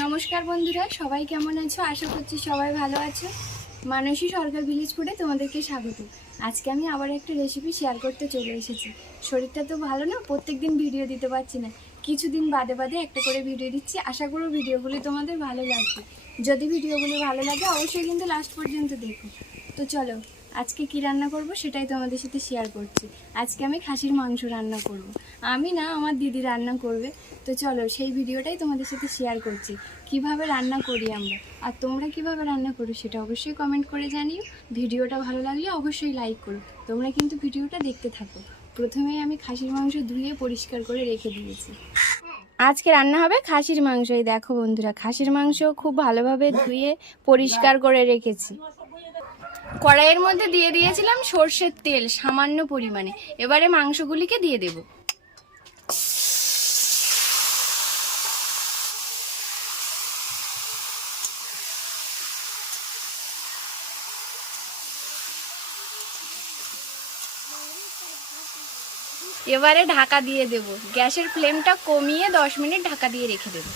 নমস্কার বন্ধুরা, সবাই কেমন আছো? আশা করছি সবাই ভালো আছো। মানসী সরকার ভিলেজ ফুডে তোমাদেরকে স্বাগত। আজকে আমি আবার একটা রেসিপি শেয়ার করতে চলে এসেছি। শরীরটা তো ভালো না প্রত্যেক দিন ভিডিও দিতে পারছি না। কিছুদিন বাদে বাদে একটা করে ভিডিও দিচ্ছি। আশা করো ভিডিওগুলি তোমাদের ভালো লাগবে। যদি ভিডিওগুলো ভালো লাগে, অবশ্যই কিন্তু লাস্ট পর্যন্ত দেখো। তো চলো আজকে কি রান্না করব সেটাই তোমাদের সাথে শেয়ার করছি। আজকে আমি খাসির মাংস রান্না করব। আমি না, আমার দিদি রান্না করবে। তো চলো, সেই ভিডিওটাই তোমাদের সাথে শেয়ার করছি। কীভাবে রান্না করি আমরা? আর তোমরা কীভাবে রান্না করো সেটা অবশ্যই কমেন্ট করে জানিও। ভিডিওটা ভালো লাগলে অবশ্যই লাইক করো। তোমরা কিন্তু ভিডিওটা দেখতে থাকো। প্রথমেই আমি খাসির মাংস ধুয়ে পরিষ্কার করে রেখে দিয়েছি। আজকে রান্না হবে খাসির মাংস। এই দেখো বন্ধুরা, খাসির মাংস খুব ভালোভাবে ধুয়ে পরিষ্কার করে রেখেছি। কড়াইয়ের মধ্যে দিয়ে দিয়েছিলাম সর্ষের তেল সামান্য পরিমাণে। এবারে মাংসগুলিকে দিয়ে দেব। এবারে ঢাকা দিয়ে দেব। গ্যাসের ফ্লেমটা কমিয়ে দশ মিনিট ঢাকা দিয়ে রেখে দেব।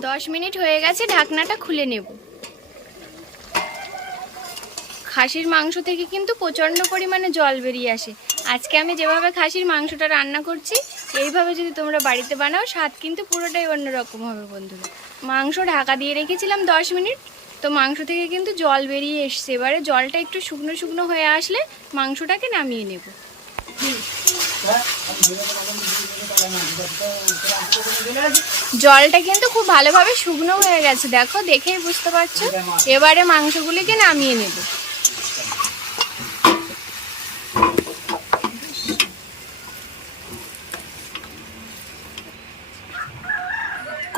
দশ মিনিট হয়ে গেছে, ঢাকনাটা খুলে নেব। খাসির মাংস থেকে কিন্তু প্রচণ্ড পরিমাণে জল বেরিয়ে আসে। আজকে আমি যেভাবে খাসির মাংসটা রান্না করছি, এইভাবে যদি তোমরা বাড়িতে বানাও, স্বাদ কিন্তু পুরোটাই অন্যরকম হবে বন্ধুরা। মাংস ঢাকা দিয়ে রেখেছিলাম দশ মিনিট, তো মাংস থেকে কিন্তু জল বেরিয়ে এসছে। এবারে জলটা একটু শুকনো শুকনো হয়ে আসলে মাংসটাকে নামিয়ে নেব। জলটা কিন্তু খুব ভালোভাবে শুকনো হয়ে গেছে, দেখো, দেখেই বুঝতে পারছ। এবারে মাংসগুলিকে নামিয়ে নেব।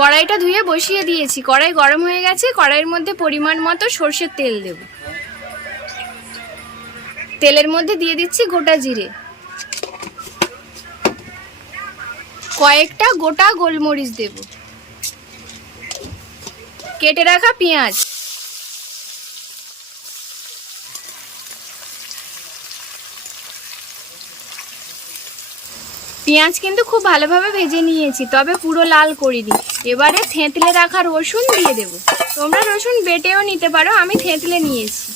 কড়াইটা ধুয়ে বসিয়ে দিয়েছি। কড়াই গরম হয়ে গেছে, কড়াইয়ের মধ্যে পরিমাণ মতো সর্ষের তেল দেব। তেলের মধ্যে দিয়ে দিচ্ছি গোটা জিরে। কয়েকটা গোটা গোলমরিচ দেব। কেটে রাখা পেঁয়াজ। পেঁয়াজ কিন্তু খুব ভালোভাবে ভেজে নিয়েছি, তবে পুরো লাল করিনি। এবারে থেঁতলে রাখা রসুন দিয়ে দেব। তোমরা রসুন বেটেও নিতে পারো, আমি থেঁতলে নিয়েছি।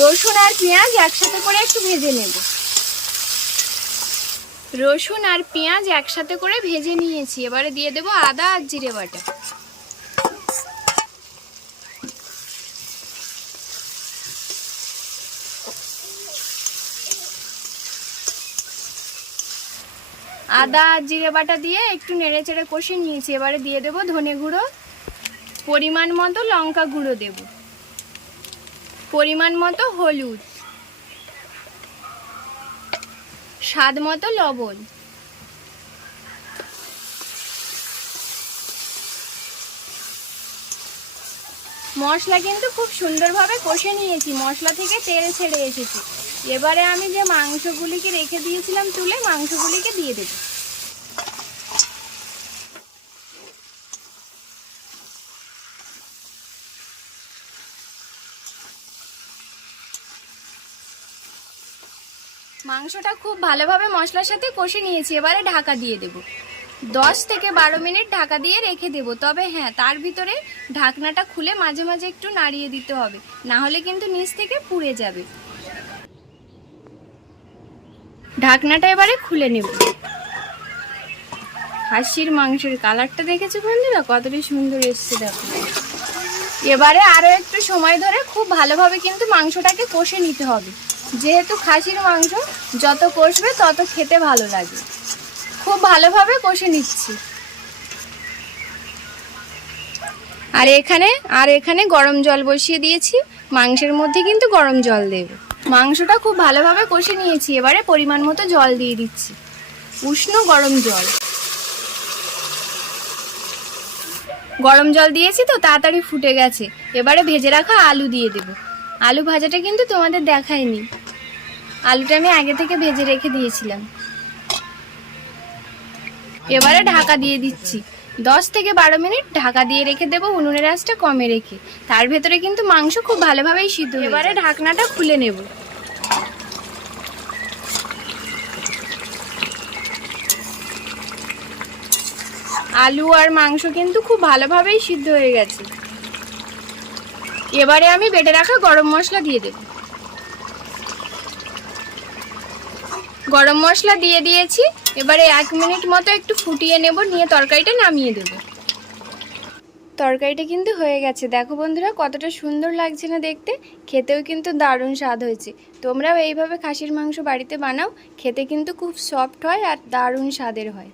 রসুন আর পেঁয়াজ একসাথে করে একটু ভেজে নেব। রসুন আর পেঁয়াজ একসাথে করে ভেজে নিয়েছি, এবারে দিয়ে দেব আদা আর জিরে বাটা। আদা, জিরে বাটা দিয়ে একটু নেড়ে চেড়ে কষিয়ে নিয়েছি। এবারে দিয়ে দেব ধনে গুঁড়ো, পরিমাণ মতো লঙ্কা গুঁড়ো দেব। পরিমাণ মতো হলুদ। স্বাদ মতো লবণ। মশলা কিন্তু খুব সুন্দরভাবে কষে নিয়েছি। মশলা থেকে তেল ছেড়ে এসেছে। এবারে আমি যে মাংসগুলিকে রেখে দিয়েছিলাম তুলে মাংসগুলিকে দিয়ে দেব। মাংসটা খুব ভালোভাবে মশলার সাথে কষে নিয়েছি, এবারে ঢাকা দিয়ে দেব। দশ থেকে বারো মিনিট ঢাকা দিয়ে রেখে দেব, তবে হ্যাঁ তার ভিতরে ঢাকনাটা খুলে মাঝে মাঝে একটু নাড়িয়ে দিতে হবে, না হলে কিন্তু নিচ থেকে পুড়ে যাবে। ঢাকনাটা এবারে খুলে নেব। হাসির মাংসের কালারটা দেখেছ বন্ধুরা? কতটা সুন্দর এসছে দেখো। এবারে আরও একটু সময় ধরে খুব ভালোভাবে কিন্তু মাংসটাকে কষে নিতে হবে। যেহেতু খাসির মাংস যত কষবে তত খেতে ভালো লাগে। খুব ভালোভাবে কষে নিচ্ছি। আর এখানে আর এখানে গরম জল বসিয়ে দিয়েছি। মাংসের মধ্যে কিন্তু গরম জল দেব। মাংসটা খুব ভালোভাবে কষে নিয়েছি। এবারে পরিমাণ মতো জল দিয়ে দিচ্ছি। উষ্ণ গরম জল। গরম জল দিয়েছি তো, তাড়াতাড়ি ফুটে গেছে। এবারে ভেজে রাখা আলু দিয়ে দেব। আলু ভাজাটা কিন্তু তোমাদের দেখায়নি আলুটা আমি আগে থেকে ভেজে রেখে দিয়েছিলাম। এবারে ঢাকা দিয়ে দিচ্ছি। দশ থেকে বারো মিনিট ঢাকা দিয়ে রেখে দেবো উনুনের আঁচটা কমে রেখে। তার ভেতরে কিন্তু মাংস খুব ভালোভাবেই সিদ্ধ হয়ে এবারে ঢাকনাটা খুলে নেব। আলু আর মাংস কিন্তু খুব ভালোভাবেই সিদ্ধ হয়ে গেছে। এবারে আমি বেটে রাখা গরম মশলা দিয়ে দেব। গরম মশলা দিয়ে দিয়েছি। এবারে এক মিনিট মতো একটু ফুটিয়ে নেব, নিয়ে তরকারিটা নামিয়ে দেব। তরকারিটা কিন্তু হয়ে গেছে। দেখো বন্ধুরা, কতটা সুন্দর লাগছে না দেখতে। খেতেও কিন্তু দারুণ স্বাদ হয়েছে। তোমরাও এইভাবে খাসির মাংস বাড়িতে বানাও, খেতে কিন্তু খুব সফট হয় আর দারুণ স্বাদের হয়।